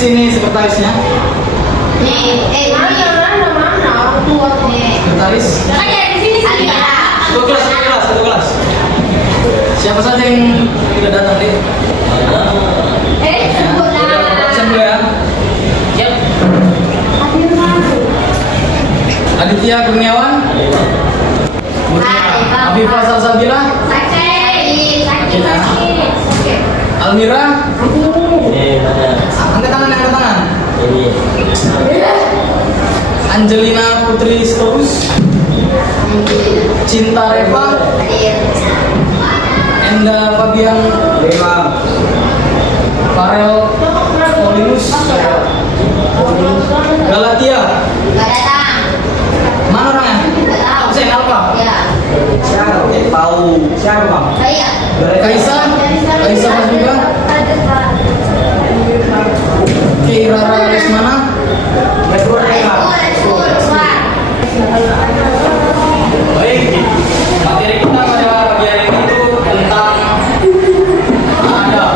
sini sekretarisnya. Mana? Buat nih. Sekretaris. Ada di sini sih. Satu kelas. Siapa saja yang tidak datang, Dik? Sekolah. Absen dulu ya. Siap. Aditya Kurniawan. Afifah Salsabila. Almira. Angkat tangan. Angelina Putri Storus. Cinta Reva. Enda Fabian Farel Olinus. Galatia. Mana orangnya? Absen apa? Siapa bang? Kaisa Fasbika. Kirara Lesmana. Baik, materi kita pada pagi hari ini itu tentang adab.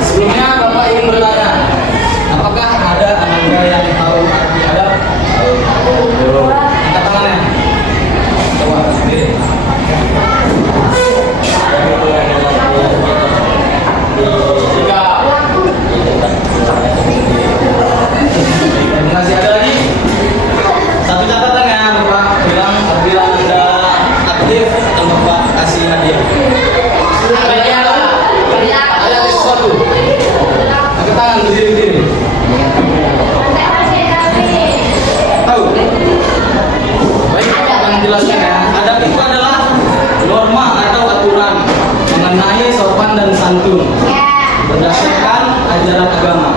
Sebelumnya Bapak ingin bertanya, apakah ada Anda yang tahu arti adab? Angkat tangannya. Coba sendiri. Tiga. Masih ada lagi? Satu catatan ya, Bapak bilang apabila Anda aktif akan Bapak kasih hadiah. Ada sesuatu. Angkat tangan berdiri. Tahu? Baik, akan jelaskan ya. Adab itu adalah norma atau aturan mengenai sopan dan santun berdasarkan ajaran agama.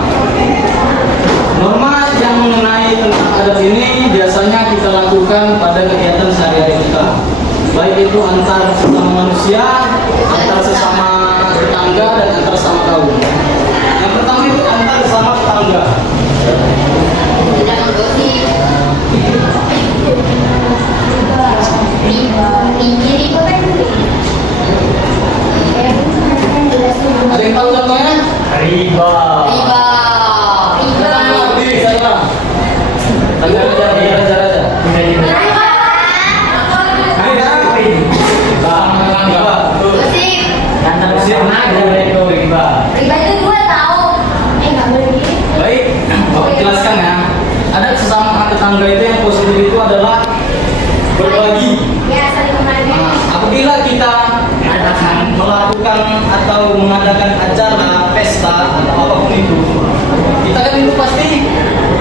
Norma yang mengenai tentang adab ini biasanya kita lakukan pada kegiatan sehari-hari kita, baik itu antar sesama manusia, antar sesama tetangga, dan antar sesama kaum. Yang pertama itu antar sesama tetangga. Ada yang tahu contohnya? Riba. Berdiri saja. Raja. Baik, Bapak jelaskan ya. Ada sesama tetangga itu yang positif itu adalah berbagi. Nah, apabila kita melakukan atau mengadakan acara pesta atau apapun itu, kita kan itu pasti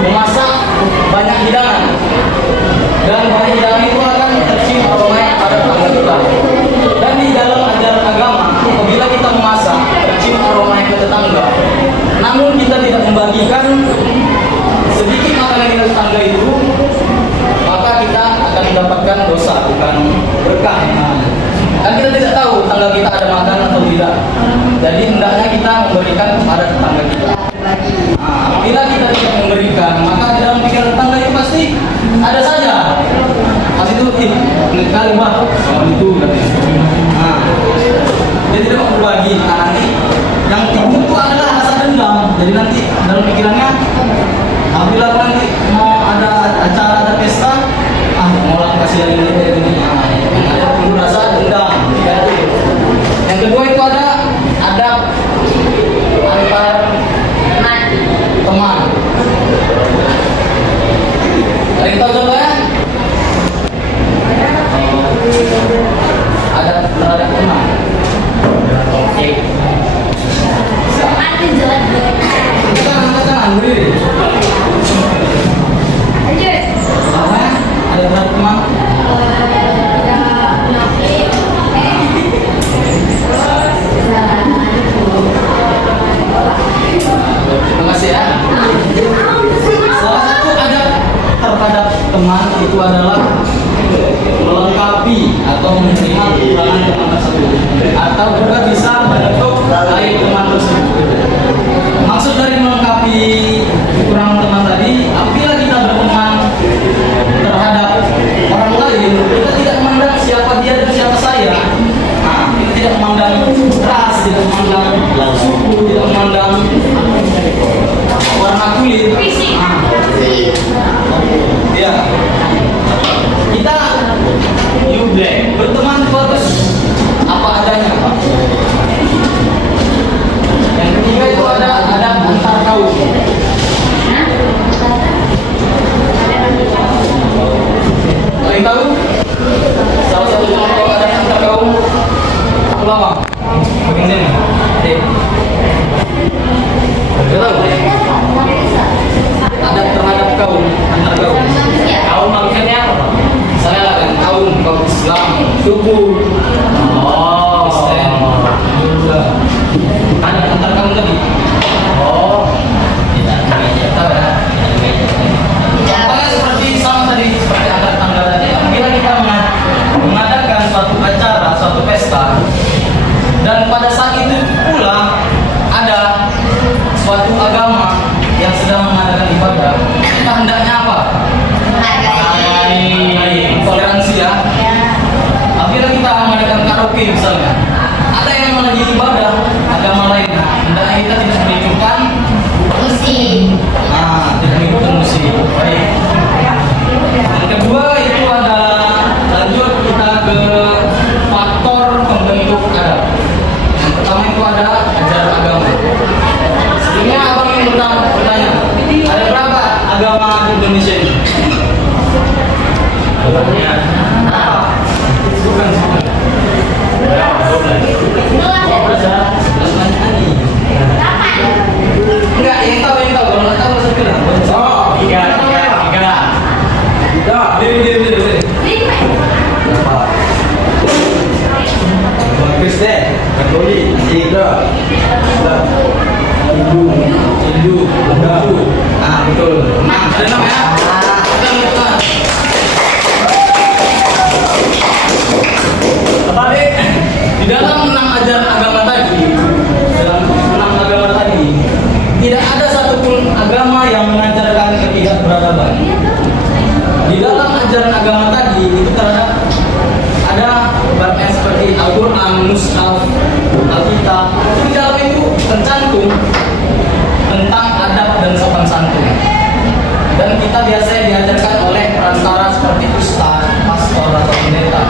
memasak banyak hidangan, dan banyak hidangan itu akan tercium aroma pada tetangga kita. Dan di dalam ajaran agama, apabila kita memasak tercium aroma ke tetangga, namun kita tidak membagikan sedikit makanan ke tetangga itu, maka kita akan mendapatkan dosa, bukan berkah. Kan kita tidak tahu tetangga kita ada makan atau tidak. Jadi hendaknya kita memberikan kepada tetangga kita. Nah, apabila kita tidak memberikan, maka di dalam pikiran tetangga itu pasti ada saja. Pasti itu kali mah itu berarti. Nah, dia tidak mau berbagi. Nah, nanti yang timbul itu adalah rasa dendam. Jadi nanti dalam pikirannya, apabila nanti mau ada acara, ada pesta, mau lah kasih yang ini. Ada timbul rasa dendam. Yang kedua itu ada adab antar teman. Ada yang tahu contohnya? Ada terhadap teman. Oke. Angkat berdiri. Apa? Ada terhadap teman. Terima kasih ya. Salah satu adab terhadap teman itu adalah melengkapi atau menerima kekurangan teman tersebut, atau juga bisa menutup aib teman tersebut. Maksud dari melengkapi kekurangan teman tadi, apabila kita berteman terhadap orang lain, kita tidak memandang siapa dia dan siapa saya. Nah, kita tidak memandang ras, ras, tidak memandang suku, tidak memandang warna kulit. Ya, kita berteman itu harus apa adanya, Pak. Yang ketiga itu ada antar kaum. Kalian tahu salah satu contoh ada antar kaum ulama bagian sini. Tidak tahu. Ada terhadap kaum antar kaum. Kaum maksudnya apa, Pak? Saya kan kaum Islam, suku, Kristen, Buddha. Ada antar kaum tadi. Tidak tahu ya. Contohnya seperti sama tadi, seperti antar tangga tadi. Bila kita mengadakan suatu acara, suatu pesta, dan pada saat itu pula ada suatu agama yang sedang mengadakan ibadah, kita hendaknya apa? Toleransi ya. Apabila kita mengadakan karaoke misalnya, ada yang lagi ibadah agama lain, hendaknya kita tidak menunjukkan tidak mengikuti musik. Baik. Yang kedua itu ada lanjut kita ke faktor pembentuk adab. Yang pertama itu ada ajaran agama. Sebelumnya abang yang bertanya, ada berapa agama di Indonesia ini? Bukan. Enggak, yang tahu. Kalau nggak tahu saya bilang. Tiga. Diri. Kristen, Katolik, Islam, Hindu, Buddha. Betul. Ada nama ya? Di dalam 6 ajaran agama tadi, tidak ada satupun agama yang mengajarkan ketidakberadaban. Di dalam ajaran agama tadi itu ada bagian seperti Al-Quran, Mushaf, Alkitab. Di dalam itu tercantum tentang adab dan sopan santun. Dan kita biasanya diajarkan oleh perantara seperti ustaz, pastor atau pendeta.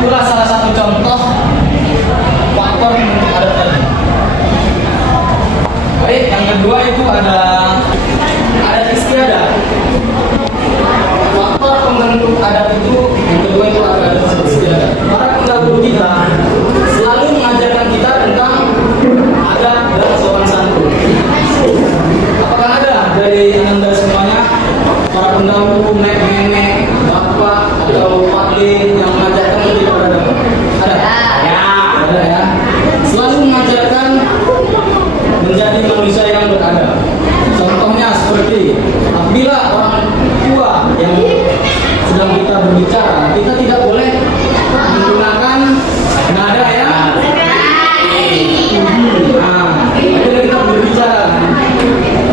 Itulah salah satu contoh faktor untuk adab tadi. Baik, yang kedua itu ada istiadat. Faktor pembentuk adab itu yang kedua itu ada istiadat. Para pendahulu kita selalu mengajarkan kita tentang adab dan sopan santun. Apakah ada dari anda semuanya para pendahulu, nenek, bapak atau pakli yang mengajarkan kita beradab? Ada? Ada ya. Selalu mengajarkan menjadi manusia yang beradab. Contohnya seperti apabila orang tua yang sedang kita berbicara, kita tidak boleh menggunakan nada yang apabila kita berbicara,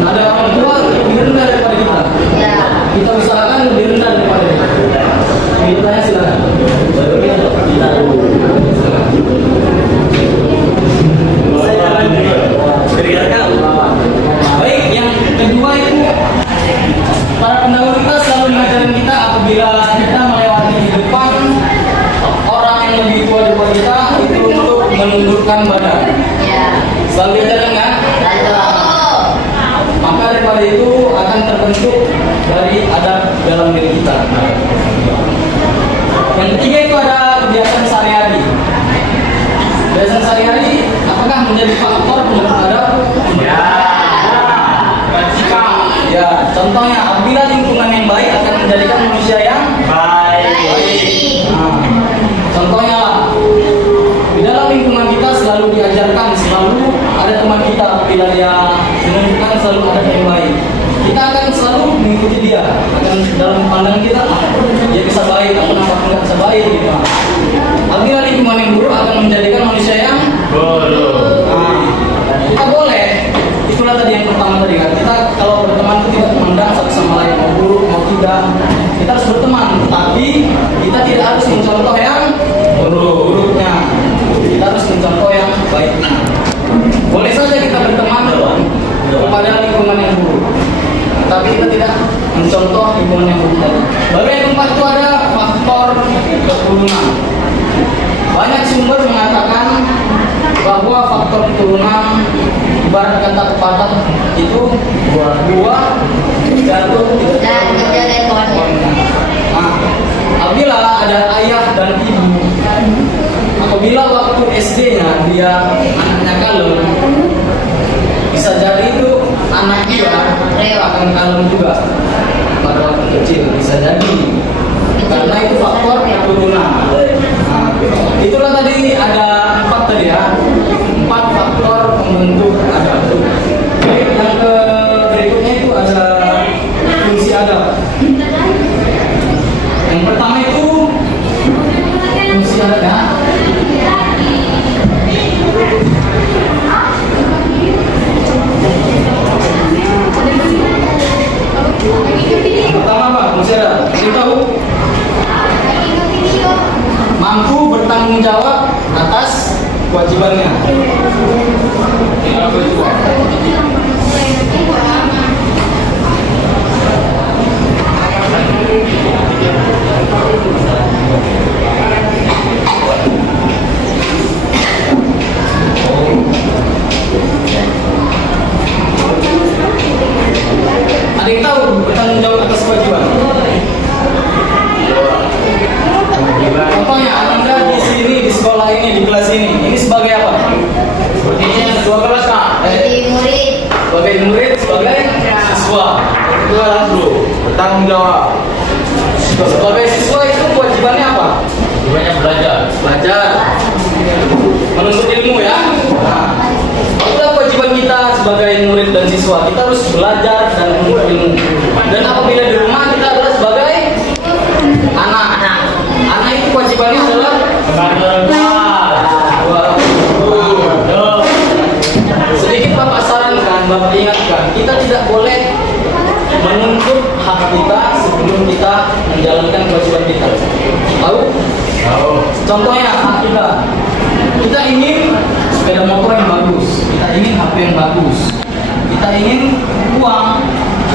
nada orang tua lebih rendah daripada kita. Kita usahakan lebih rendah daripada kita. Ditanya silakan. Baik, yang kedua itu para pendahulu kita selalu mengajarkan kita apabila kita melewati di depan orang yang lebih tua daripada kita itu untuk menundukkan badan. Selalu diajarkan kan? Maka daripada itu akan terbentuk dari adab dalam diri kita. Yang ketiga itu ada kebiasaan sehari-hari. Kebiasaan sehari-hari apakah menjadi faktor pembentuk adab? Ya, contohnya apabila lingkungan yang baik akan menjadikan manusia yang baik. Contohnya lah, di dalam lingkungan kita selalu diajarkan, selalu ada teman kita apabila dia menunjukkan selalu ada yang baik, kita akan selalu mengikuti dia. Akan dalam pandangan kita, dia bisa baik, aku nampak nggak bisa baik gitu. Apabila lingkungan yang buruk akan menjadikan manusia yang buruk. Kita boleh. Itulah tadi yang pertama tadi kan, kita kalau berteman itu tidak memandang satu sama lain mau buruk mau tidak, kita harus berteman, tapi kita tidak harus mencontoh yang buruknya, kita harus mencontoh yang tapi kita tidak mencontoh himbawan yang benar. Lalu yang keempat itu ada faktor keturunan. Banyak sumber mengatakan bahwa faktor keturunan ibarat kata pepatah itu buah jatuh Dan menjaga pohon. Nah, apabila ada ayah dan ibu, apabila waktu SD-nya dia anaknya kalem, bisa jadi itu anaknya akan kalem juga pada waktu kecil, bisa jadi karena itu faktor keturunan. Nah, itulah tadi ada 4 tadi ya, 4 faktor pembentuk adab. Baik, yang ke berikutnya itu ada fungsi adab. Yang pertama itu fungsi adab. Pertama apa? Fungsi adab. Kita tahu mampu bertanggung jawab atas kewajibannya. Apa itu? Ada yang tahu bertanggung jawab atas kewajiban? Contohnya Anda di sini, di sekolah ini, di kelas ini sebagai apa? Ini yang kedua kelas Kak. Jadi murid. Sebagai murid, sebagai siswa. Itu harus bro, bertanggung jawab. Sebagai siswa itu kewajibannya apa? Banyak belajar. Belajar, menuntut ilmu ya. Nah, itulah kewajiban kita sebagai murid dan siswa. Kita harus belajar dan menuntut ilmu. Dan apabila di rumah kita adalah sebagai anak. Anak itu kewajibannya adalah sedikit Bapak sarankan, Bapak ingatkan, kita tidak boleh menuntut hak kita sebelum kita menjalankan kewajiban kita. Tahu? Tahu. Contohnya hak kita ingin sepeda motor yang bagus, kita ingin HP yang bagus, kita ingin uang,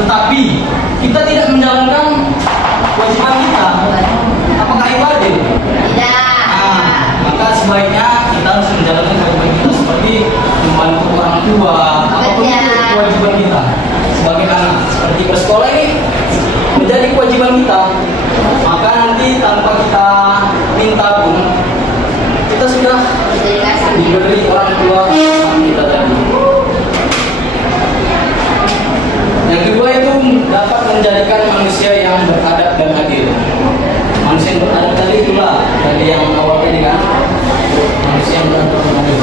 tetapi kita tidak menjalankan kewajiban kita. Apakah itu adil? Tidak. Nah, maka sebaiknya kita harus menjalankan kewajiban kita seperti membantu orang tua, apapun itu kewajiban kita sebagai anak. Seperti bersekolah ini menjadi kewajiban kita. Maka nanti tanpa kita minta pun kita sudah diberi orang tua kita tadi. Yang kedua itu dapat menjadikan manusia yang beradab dan adil. Manusia yang beradab tadi itulah dari yang awal tadi kan, manusia yang beradab dan adil.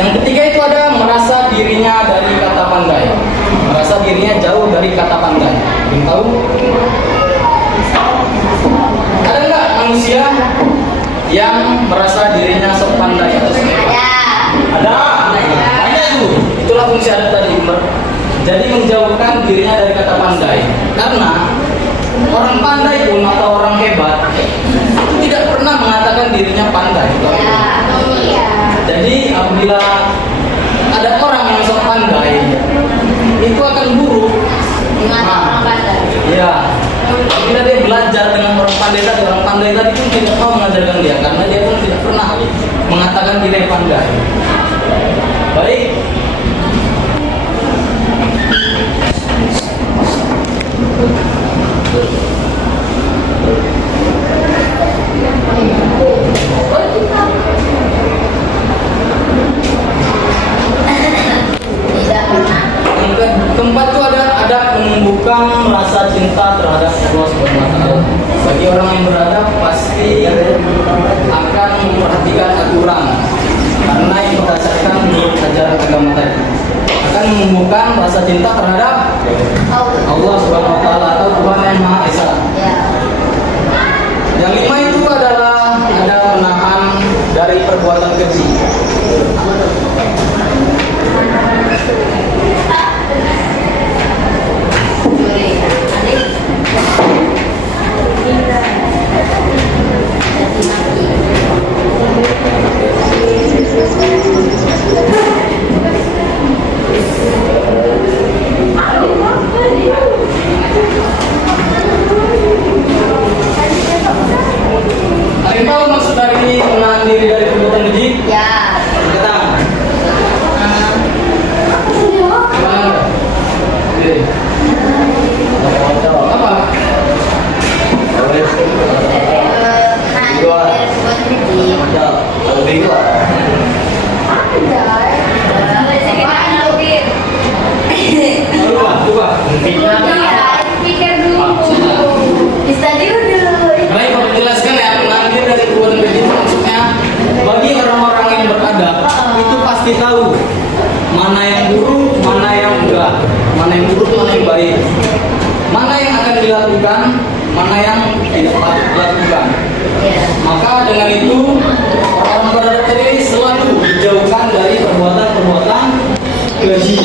Yang ketiga itu ada merasa dirinya dari kata pandai. Merasa dirinya jauh dari kata pandai. Ingin tahu? Ada nggak manusia yang merasa dirinya sok pandai atau sok hebat? Ada. Banyak itu. Itulah fungsi ada tadi. Jadi menjauhkan dirinya dari kata pandai. Karena orang pandai pun atau orang hebat itu tidak pernah mengatakan dirinya pandai. Jadi apabila ada orang yang sok pandai, itu akan buruk. Ya, apabila dia belajar dengan orang pandai tadi pun tidak mau mengajarkan dia, karena dia pun tidak pernah mengatakan diri pandai. Baik. Yang keempat itu ada menumbuhkan rasa cinta terhadap Allah SWT. Bagi orang yang beradab pasti akan memperhatikan aturan, karena yang berdasarkan menurut ajaran agama tadi akan menumbuhkan rasa cinta terhadap Allah SWT atau Tuhan yang Maha Esa. Yang lima itu adalah ada menahan dari perbuatan keji. Coba. Pikir dulu. Bisa dulu. Baik, aku jelaskan ya, pengantin dari Tuhan itu maksudnya bagi orang-orang yang beradab itu pasti tahu mana yang buruk, mana yang enggak, mana yang buruk, mana yang baik, mana yang akan dilakukan, mana yang tidak patut dilakukan. Maka dengan itu orang beradab tadi selalu dijauhkan dari perbuatan-perbuatan keji.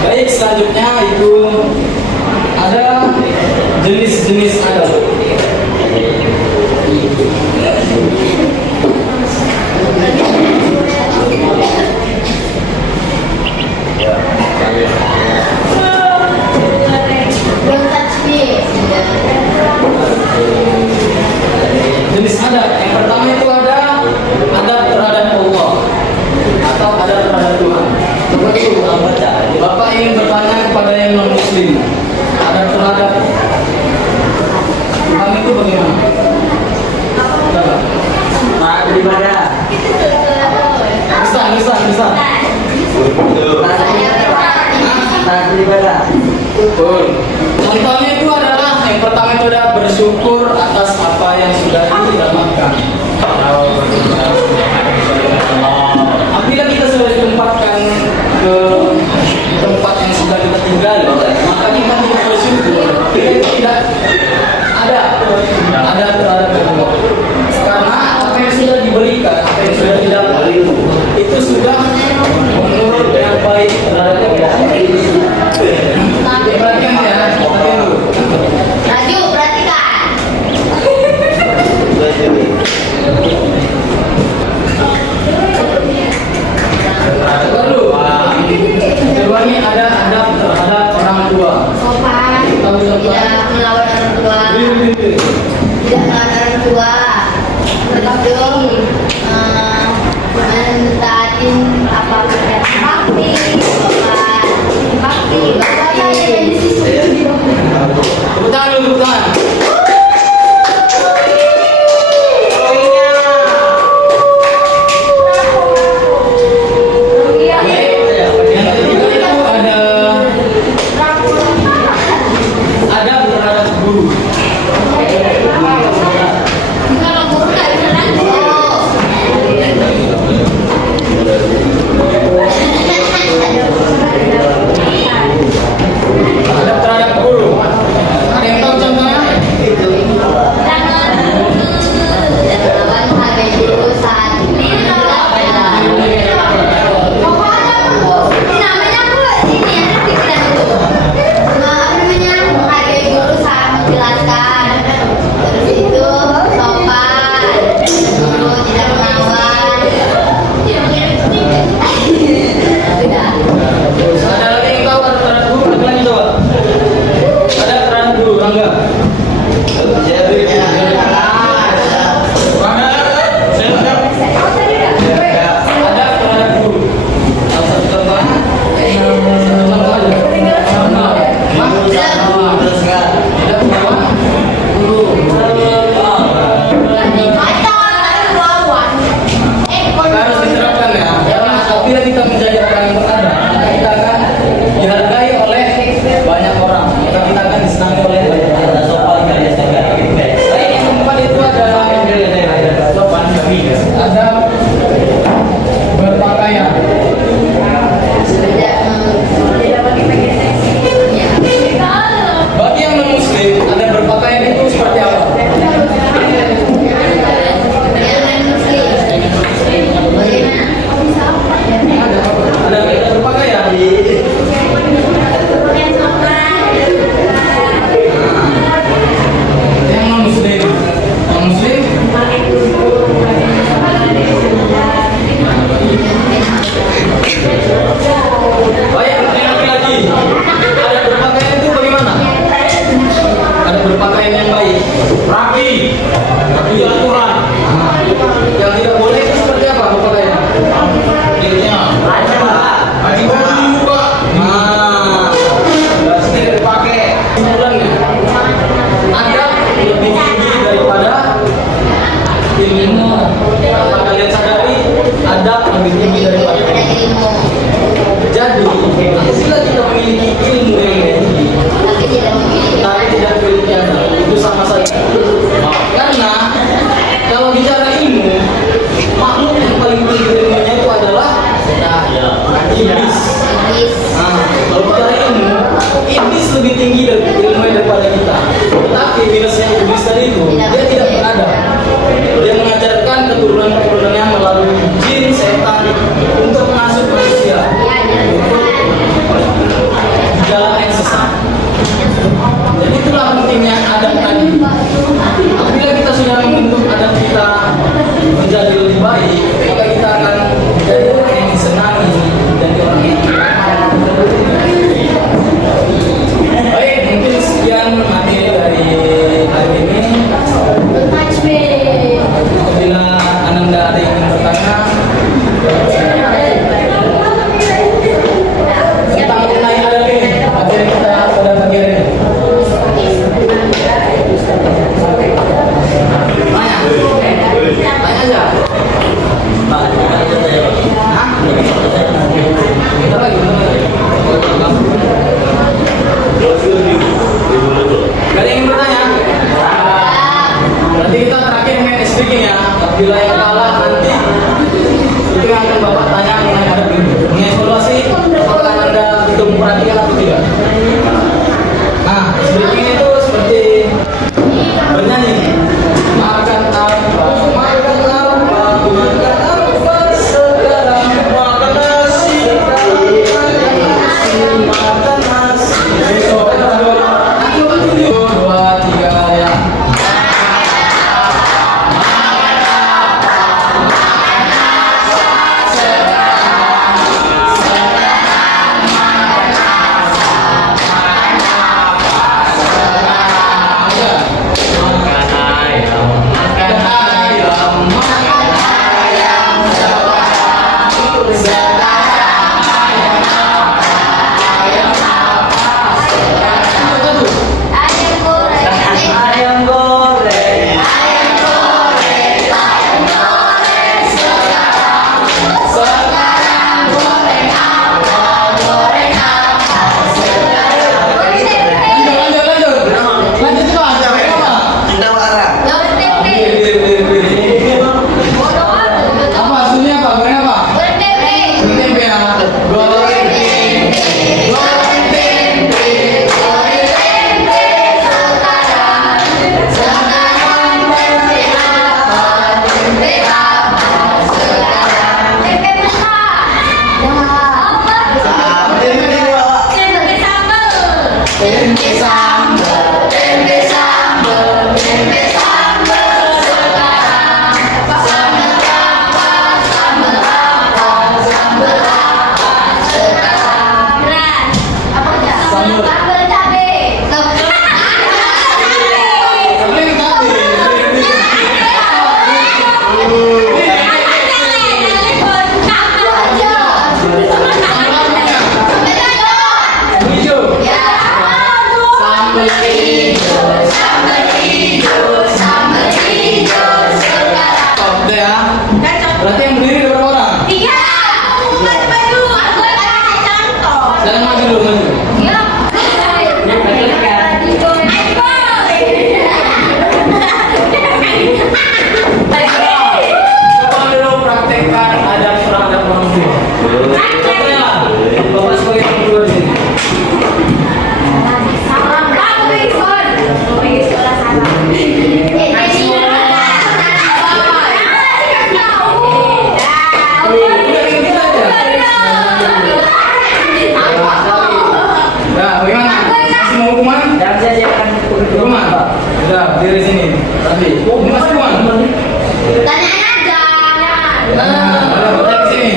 Baik, selanjutnya itu ada jenis-jenis adab. Don't touch me. Jenis adab yang pertama itu ada adab terhadap Allah atau adab terhadap Tuhan. Bapak ingin bertanya kepada yang non muslim, adab terhadap Tuhan itu bagaimana? Coba. Taat beribadah. Bisa. Taat beribadah. Betul. Contohnya itu adalah yang pertama itu adalah bersyukur atas apa yang sudah didapatkan. Apabila kita sudah ditempatkan ke tempat yang sudah kita tinggali, maka kita tidak bersyukur. Kita tidak ada terhadap Allah. Karena apa yang sudah diberikan, apa yang sudah didapat, itu sudah menurut yang baik terhadap Allah. Perhatikan ya, perhatikan dulu. Raju, perhatikan. Coba dulu. Coba ini ada terhadap orang tua. Sopan. Tidak melawan orang tua. Tidak melawan orang tua. Betul. Mentaatin apa yang bakti. Sopan. Bakti. Tepuk tangan dulu, tepuk tangan. Yang ketiga itu ada terhadap guru. Kalau guru nggak bisa nanggung. Ada terhadap guru. Ada yang tahu contohnya? Jangan menghargai guru saat namanya apa ini ya pikiran itu menghargai guru saat menjelaskan, terus itu sopan, guru tidak melawan. Ada lagi yang tahu ada terhadap guru? Ada lagi coba. Ada terhadap guru, Rangga. Ada terhadap guru. Satu contohnya. Satu contoh aja. Tidak melawan guru. Harus diterapkan ya. Karena apabila kita menjadi orang yang beradab, maka kita akan dihargai oleh banyak orang. Maka kita akan disenangi oleh banyak orang. Baik, yang keempat itu ada berpakaian. Bagi yang non muslim, ada berpakaian itu seperti apa? Ada berpakaian. Yang non muslim, tanpa kalian sadari adab lebih tinggi daripada Daripada ilmu. jadi apabila kita memiliki ilmu yang tinggi Tapi tidak memiliki. tapi tidak memiliki adab itu sama saja. Karena kalau bicara ilmu, makhluk yang paling tinggi ilmunya itu adalah iblis. Iblis. Nah, kalau bicara ilmu, iblis lebih tinggi ilmunya daripada kita. Tetapi minusnya iblis tadi itu, dia tidak beradab. Dia mengajarkan keturunan-keturunannya melalui jin, setan untuk mengasuh manusia di jalan yang sesat. Jadi itulah pentingnya adab tadi. Apabila kita sudah membentuk adab kita menjadi lebih baik, maka kita akan menjadi orang yang disenangi dan orang yang baik. Mungkin sekian materi dari hari ini. Apabila Ananda ada yang ingin bertanya, kita mengenai adab ini, materi kita pada pagi hari ini. Tanya aja. Hah? Bentar lagi, bentar lagi. Gak ada yang ingin bertanya? Berarti kita terakhir main speaking ya. Apabila yang kalah nanti itu yang akan Bapak tanya mengenai adab ini. Mengevaluasi apakah Anda betul memperhatikan atau tidak. Nah, speaking itu seperti bernyanyi. Makan apa? Makan apa? Makan apa sekarang? Makan nasi. Makan nasi. Satu, dua, tiga, ya. Ayam goreng. Ayam goreng. Lanjut coba. Cinta barang. Goreng tempe. Apa hasilnya apa? Goreng apa? Goreng tempe. Goreng tempe ya. Goreng Udah ya. Berarti yang berdiri ada berapa orang? Jangan maju dulu, maju. Coba dulu praktekkan adab terhadap orang tua. Contohnya, Bapak sebagai orang tua di sini. Udah gitu aja. Nah, bagaimana? Masih mau hukuman? Dan saya siapkan Hukuman? Udah, berdiri sini. Tadi. Ini masih hukuman? Tanyain aja. Nah, udah, bertanya ke sini.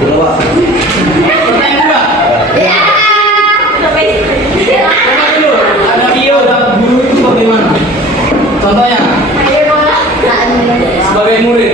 dulu, Pak. Pertanyaan juga. Coba dulu, ada video, ada guru itu bagaimana? Contohnya, sebagai murid,